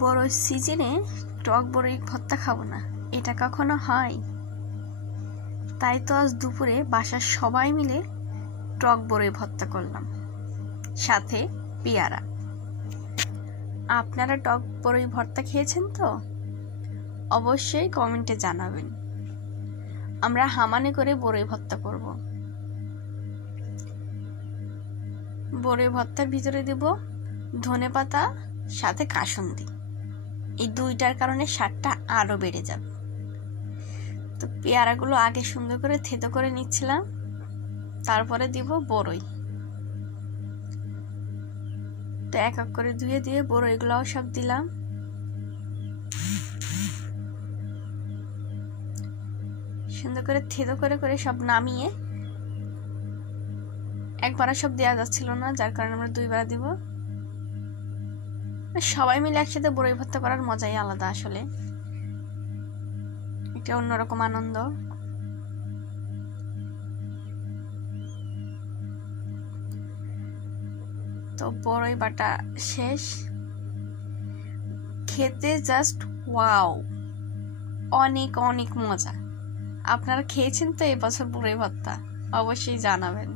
বড় সিজনে টক বড়ই ভর্তা খাবো না, এটা কখনো হয়? তাই তো আজ দুপুরে বাসার সবাই মিলে টক বড়ই ভর্তা করলাম, সাথে পেয়ারা। আপনারা টক বড়ই ভর্তা খেয়েছেন তো? অবশ্যই কমেন্টে জানাবেন। আমরা হামানে করে বড়ই ভর্তা করব। বড়ই ভর্তার ভিতরে দেব ধনেপাতা, সাথে কাসুন্দি। এই দুইটার কারণে স্বাদটা আরো বেড়ে যাবে। তো পেয়ারাগুলো আগে সুন্দর করে থেতো করে নিচ্ছিলাম, তারপরে দিব বড়ই। তো এক এক করে ধুয়ে দিয়ে বড়ইগুলোও সব দিলাম। সুন্দর করে থেতো করে করে সব নামিয়ে, একবার সব দেওয়া যাচ্ছিল না, যার কারণে আমরা দুইবার দিব। সবাই মিলে একসাথে বড়ই ভর্তা করার মজাই আলাদা, আসলে এটা অন্যরকম আনন্দ। তো বড়ই বাটা শেষ, খেতে জাস্ট ওয়াও, অনেক অনেক মজা। আপনারা খেয়েছেন তো এই বছর বড়ই ভর্তা? অবশ্যই জানাবেন।